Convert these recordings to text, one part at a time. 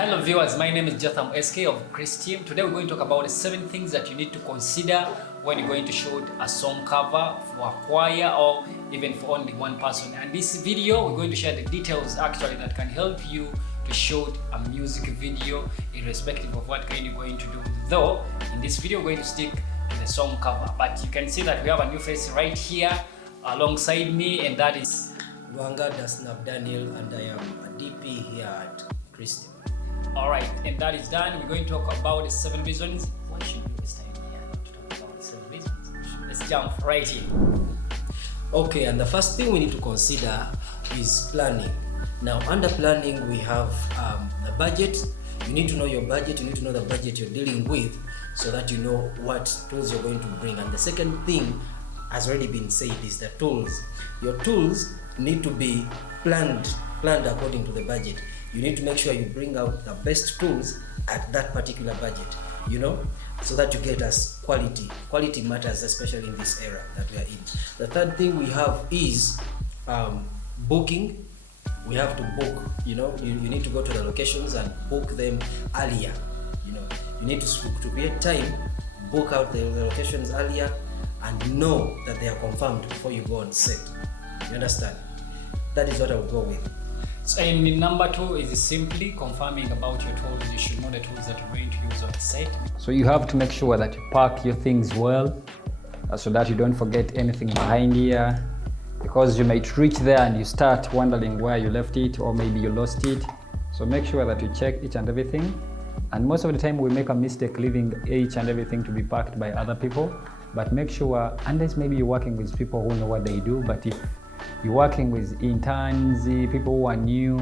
Hello viewers, my name is Jotham SK of Chris Team. Today we're going to talk about 7 things that you need to consider when you're going to shoot a song cover for a choir or even for only one person. And this video, we're going to share the details actually that can help you to shoot a music video irrespective of what kind you're going to do. Though, in this video, we're going to stick to the song cover. But you can see that we have a new face right here alongside me, and that is Rwanga Dasnab Daniel, and I am a DP here at Chris Team. Alright, and that is done. We're going to talk about the 7 reasons. Why should we waste time here to talk about the 7 reasons? Let's jump right in. Okay, and the first thing we need to consider is planning. Now, under planning, we have the budget. You need to know your budget. You need to know the budget you're dealing with so that you know what tools you're going to bring. And the second thing has already been said is the tools. Your tools need to be planned according to the budget. You need to make sure you bring out the best tools at that particular budget, so that you get us quality. Quality matters, especially in this era that we are in. The third thing we have is booking. We have to book, you need to go to the locations and book them earlier. You need to create time, book out the locations earlier and know that they are confirmed before you go on set. You understand? That is what I would go with. So, and number 2 is simply confirming about your tools. You should know the tools that you're going to use on the set. So you have to make sure that you pack your things well so that you don't forget anything behind here, because you might reach there and you start wondering where you left it, or maybe you lost it. So make sure that you check each and everything. And most of the time we make a mistake leaving each and everything to be packed by other people. But make sure, unless maybe you're working with people who know what they do, but if you're working with interns, people who are new,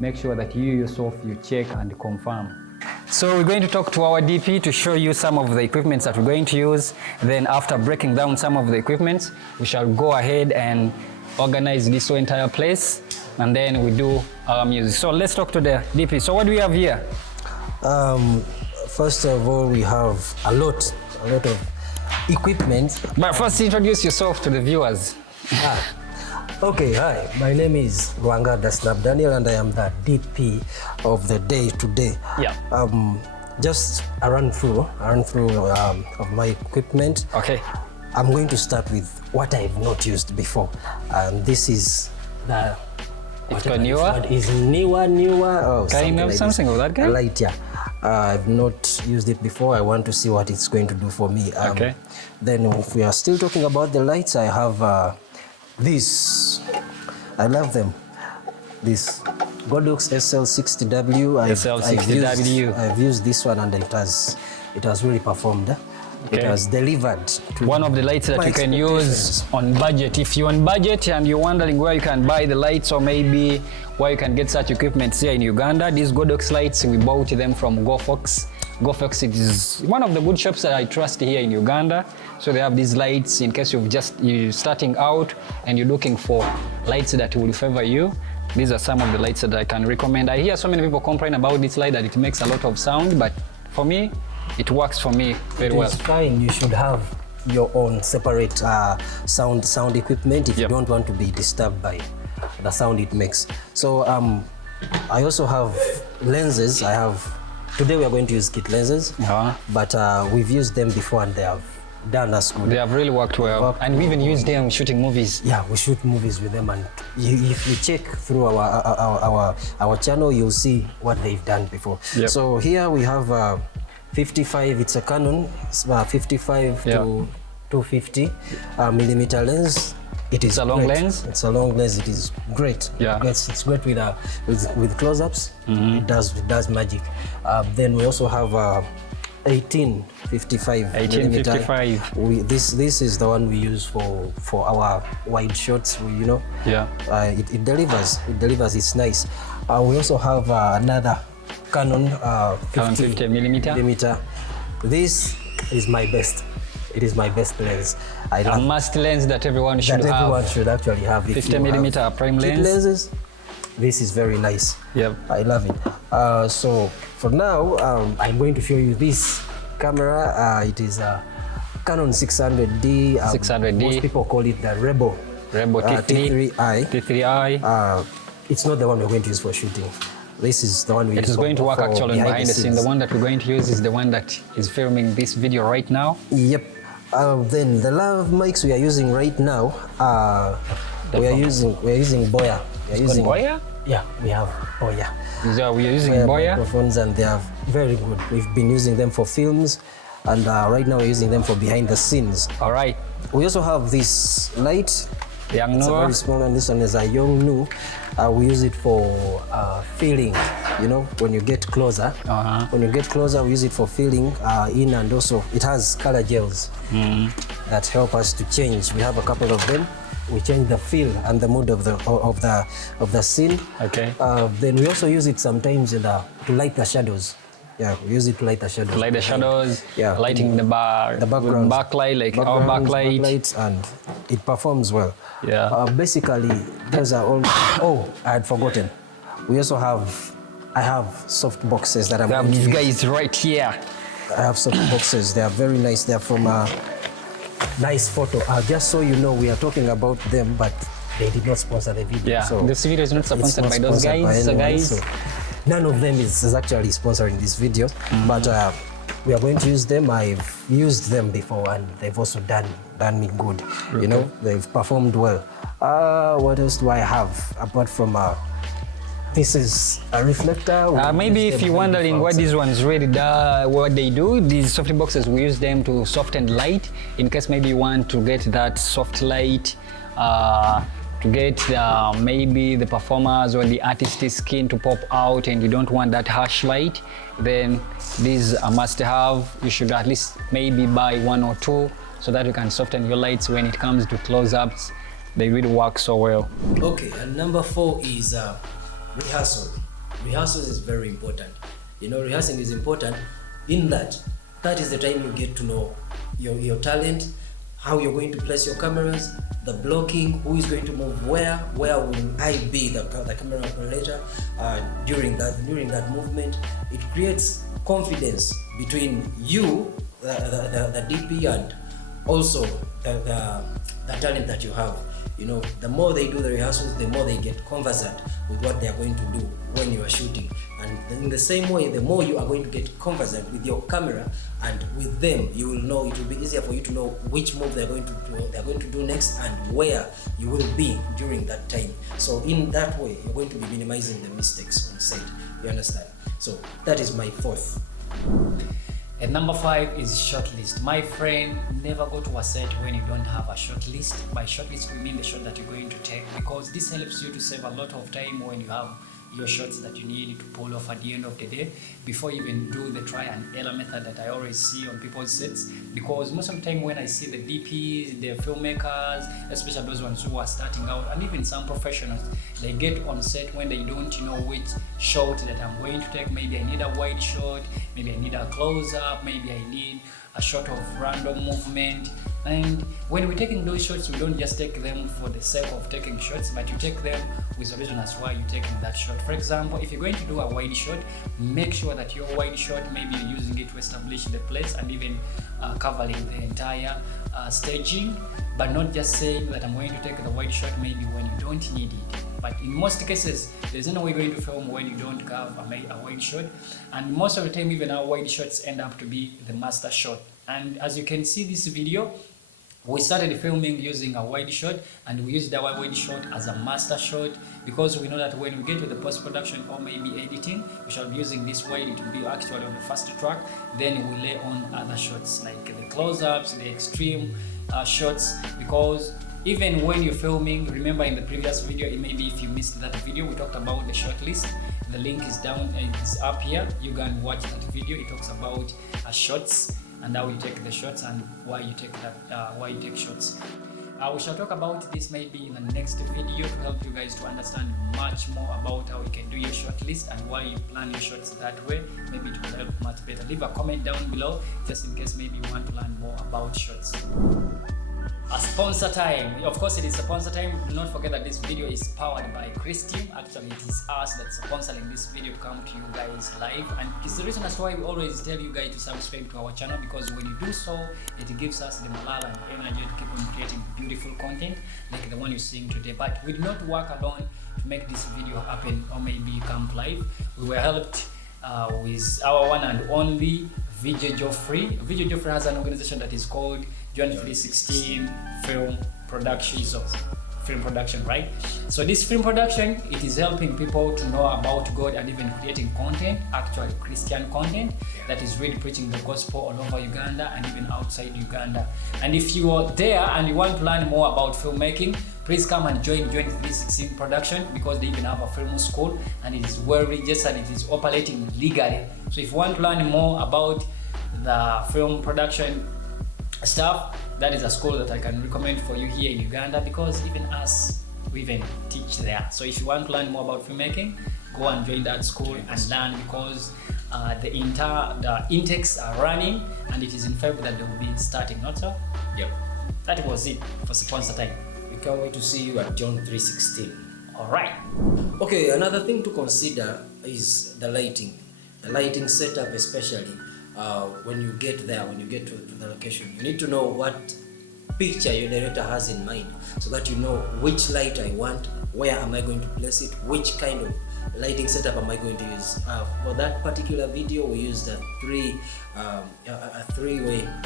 make sure that you yourself, you check and confirm. So we're going to talk to our DP to show you some of the equipments that we're going to use. Then after breaking down some of the equipments, we shall go ahead and organize this entire place, and then we do our music. So let's talk to the DP. So what do we have here? First of all, we have a lot of equipment. But first, introduce yourself to the viewers. Okay, hi. My name is Rwanga Dasnab Daniel, and I am the DP of the day today. Yeah. Just a run through of my equipment. Okay. I'm going to start with what I've not used before, and this is the. It's got newer. Is newer. Oh, kind of something of that kind. Light, yeah. I've not used it before. I want to see what it's going to do for me. Okay. Then, if we are still talking about the lights, I have. This, I love them. This Godox SL60W. SL60W. I've used this one, and it has really performed. Okay. It has delivered. One of the lights that you can use on budget. If you're on budget and you're wondering where you can buy the lights, or maybe where you can get such equipment here in Uganda, these Godox lights, we bought them from GoFox. GoFox is one of the good shops that I trust here in Uganda. So they have these lights in case you're starting out and you're looking for lights that will favor you. These are some of the lights that I can recommend. I hear so many people complain about this light that it makes a lot of sound, but for me, it works for me very well. It's fine. You should have your own separate sound equipment if you don't want to be disturbed by the sound it makes. So I also have lenses. Today we are going to use kit lenses, but we've used them before and they have done us good. They have really worked well, and we even use them shooting movies. Yeah, we shoot movies with them, and if you check through our channel, you'll see what they've done before. Yep. So here we have 55. It's a Canon 55 to 250 millimeter lens. It's a long lens. It's a long lens. It is great. Yeah. It's great with close-ups. Mm-hmm. It does magic. Then we also have 1855. 1855. This is the one we use for our wide shots. It delivers. It's nice. We also have another Canon 50 millimeter. This is my best. It is my best lens. A must lens that everyone should have. Everyone should actually have. 50 millimeter prime lens. Lenses. This is very nice. Yep. I love it. So for now, I'm going to show you this camera. It is a Canon 600D. 600D. Most people call it the Rebel T3i. T3i. It's not the one we're going to use for shooting. This is the one we use. It is going to work actually behind the scene. The one that we're going to use is the one that is filming this video right now. Yep. Then the lav mics we are using right now, we are using Boya. Boya? Yeah, we have Boya. We are using Boya microphones, and they are very good. We've been using them for films, and right now we're using them for behind the scenes. All right. We also have this light. Yongnuo. It's a very small one. This one is a Yongnuo. We use it for filling, you know, when you get closer. When you get closer, we use it for filling in, and also it has color gels that help us to change. We have a couple of them. We change the feel and the mood of the scene. Okay. Then we also use it sometimes to light the shadows. Yeah, we use it to light the shadows. Light the shadows, yeah, lighting the background, backlight, like our backlight, and it performs well. Yeah. Basically, those are all. Oh, I had forgotten. We also have. I have soft boxes that I'm. These guys right here. I have soft boxes. They are very nice. They are from Nice Photo. Just so you know, we are talking about them, but they did not sponsor the video. Yeah. So this video is not sponsored by those guys. So guys. So none of them is actually sponsoring this video, but we are going to use them. I've used them before, and they've also done me good. Okay. You know, they've performed well. What else do I have apart from this is a reflector? Maybe if you're wondering what these ones really do, what they do, these soft boxes, we use them to soften light in case maybe you want to get that soft light. To get maybe the performers or the artist's skin to pop out and you don't want that harsh light, then these are must have. You should at least maybe buy 1 or 2 so that you can soften your lights when it comes to close-ups. They really work so well. Okay, and number 4 is rehearsal. Rehearsals is very important. You know, rehearsing is important in that is the time you get to know your talent, how you're going to place your cameras, the blocking, who is going to move where will I be the camera operator during that movement. It creates confidence between you, the DP, and also the talent that you have. You know, the more they do the rehearsals, the more they get conversant with what they are going to do when you are shooting. And in the same way, the more you are going to get conversant with your camera and with them, you will know, it will be easier for you to know which move they're going to do next and where you will be during that time. So in that way, you're going to be minimizing the mistakes on set. You understand? So that is my 4th. And number 5 is shortlist. My friend, never go to a set when you don't have a shortlist. By shortlist, we mean the shot that you're going to take, because this helps you to save a lot of time when you have your shots that you need to pull off at the end of the day before you even do the try and error method that I always see on people's sets. Because most of the time when I see the DPs, the filmmakers, especially those ones who are starting out, and even some professionals, they get on set when they don't know which shot that I'm going to take. Maybe I need a wide shot, maybe I need a close-up, maybe I need a shot of random movement. And when we're taking those shots, we don't just take them for the sake of taking shots, but you take them with a reason as why you're taking that shot. For example, if you're going to do a wide shot, make sure that your wide shot, maybe you're using it to establish the place and even covering the entire staging, but not just saying that I'm going to take the wide shot maybe when you don't need it. But in most cases, there's no way you're going to film when you don't have a wide shot. And most of the time, even our wide shots end up to be the master shot. And as you can see this video, we started filming using a wide shot, and we used our wide shot as a master shot because we know that when we get to the post-production or maybe editing, we shall be using this wide. It will be actually on the first track. Then we lay on other shots like the close-ups, the extreme shots, because even when you're filming, remember in the previous video, maybe if you missed that video, we talked about the shot list. The link is down and it's up here. You can watch that video. It talks about shots and how you take the shots and why you take shots. We shall talk about this maybe in the next video to help you guys to understand much more about how you can do your shot list and why you plan your shots that way. Maybe it will help much better. Leave a comment down below just in case maybe you want to learn more about shots. A sponsor time. Of course, it is sponsor time. Do not forget that this video is powered by Christian. Actually, it is us that's sponsoring this video to come to you guys live. And it's the reason as to why we always tell you guys to subscribe to our channel, because when you do so, it gives us the morale and energy to keep on creating beautiful content like the one you're seeing today. But we do not work alone to make this video happen or maybe come live. We were helped with our one and only Vijay Geoffrey. Vijay Geoffrey has an organization that is called John 316 Film Productions. Film production, right? So this film production, it is helping people to know about God and even creating content, actual Christian content that is really preaching the gospel all over Uganda and even outside Uganda. And if you are there and you want to learn more about filmmaking, please come and join 316 production, because they even have a film school and it is well registered, it is operating legally. So if you want to learn more about the film production stuff, that is a school that I can recommend for you here in Uganda, because even us, we even teach there. So if you want to learn more about filmmaking, go and join that school and learn, because the intakes are running and it is in February that they will be starting, not so? Yep. That was it for sponsor time. We can't wait to see you at John 316. Alright. Okay, another thing to consider is the lighting. The lighting setup, especially. When you get there, when you get to the location, you need to know what picture your director has in mind, so that you know which light I want, where am I going to place it, which kind of lighting setup am I going to use. For that particular video, we used a three-way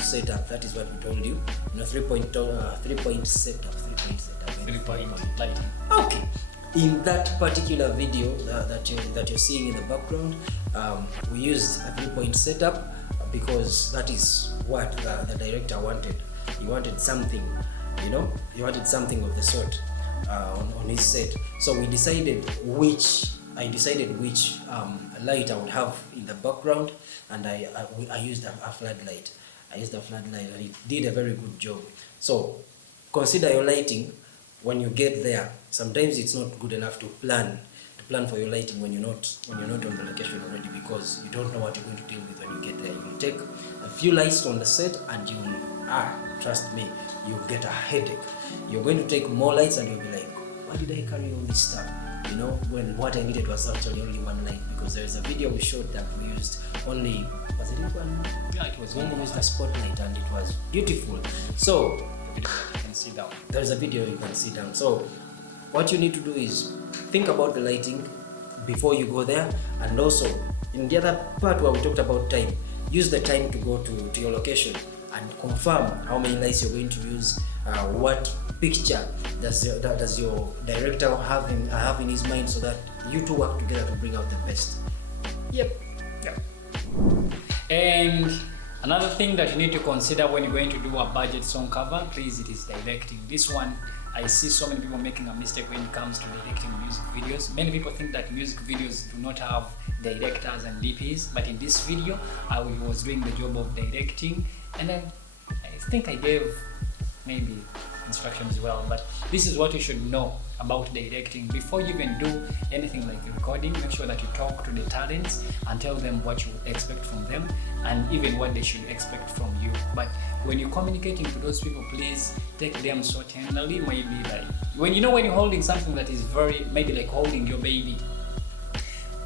setup. That is what we told you. Three-point setup. Three-point lighting. Okay. In that particular video that you're seeing in the background, we used a three-point setup because that is what the director wanted. He wanted something, he wanted something of the sort on his set. So I decided which light I would have in the background, and I used a floodlight. I used a floodlight, and it did a very good job. So consider your lighting when you get there. Sometimes it's not good enough to plan for your lighting when you're not on the location already, because you don't know what you're going to deal with when you get there. You will take a few lights on the set and you will, trust me, you'll get a headache. You're going to take more lights and you'll be like, why did I carry all this stuff? When what I needed was actually only one light, because there's a video we showed that we used only, was it one? Yeah, it was we only used a spotlight and it was beautiful. So you can see down. There's a video you can see down. So what you need to do is think about the lighting before you go there, and also in the other part where we talked about time, use the time to go to your location and confirm how many lights you're going to use, what picture does your director have in his mind, so that you two work together to bring out the best. Yep. And another thing that you need to consider when you're going to do a budget song cover, please, it is directing. This one, I see so many people making a mistake when it comes to directing music videos. Many people think that music videos do not have directors and DPs, but in this video, I was doing the job of directing, and I think I gave maybe instructions as well, but this is what you should know about directing. Before you even do anything like recording, make sure that you talk to the talents and tell them what you expect from them and even what they should expect from you. But when you're communicating to those people, please take them so tenderly. Maybe like when you're holding something that is very, maybe like holding your baby.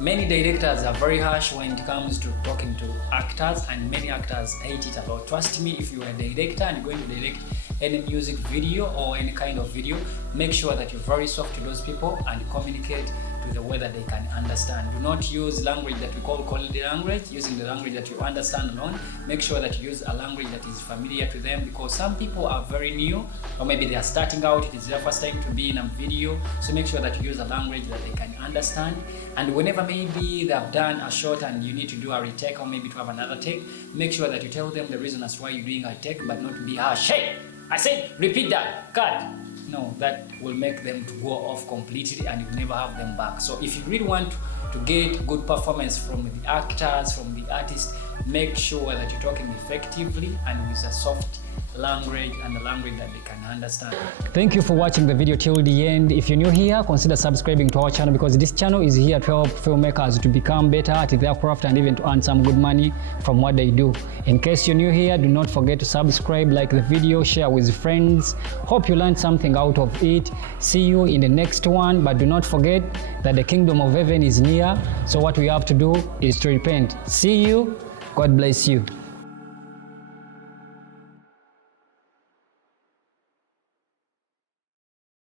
Many directors are very harsh when it comes to talking to actors, and many actors hate it a lot. Trust me, if you are a director and you're going to direct any music video or any kind of video, make sure that you're very soft to those people and communicate to the way that they can understand. Do not use language that we call quality language, using the language that you understand alone. Make sure that you use a language that is familiar to them, because some people are very new, or maybe they are starting out, it is their first time to be in a video. So make sure that you use a language that they can understand. And whenever maybe they have done a shot and you need to do a retake, or maybe to have another take, make sure that you tell them the reason as why you're doing a take, but not be harsh. Hey, I said repeat that, cut. No, that will make them to go off completely and you'll never have them back. So if you really want to get good performance from the actors, from the artists, make sure that you're talking effectively and with a soft language and a language that they can understand. Thank you for watching the video till the end. If you're new here, consider subscribing to our channel, because this channel is here to help filmmakers to become better at their craft and even to earn some good money from what they do. In case you're new here, do not forget to subscribe, like the video, share with friends. Hope you learned something out of it. See you in the next one, but do not forget that the kingdom of heaven is near. So what we have to do is to repent. See you. God bless you.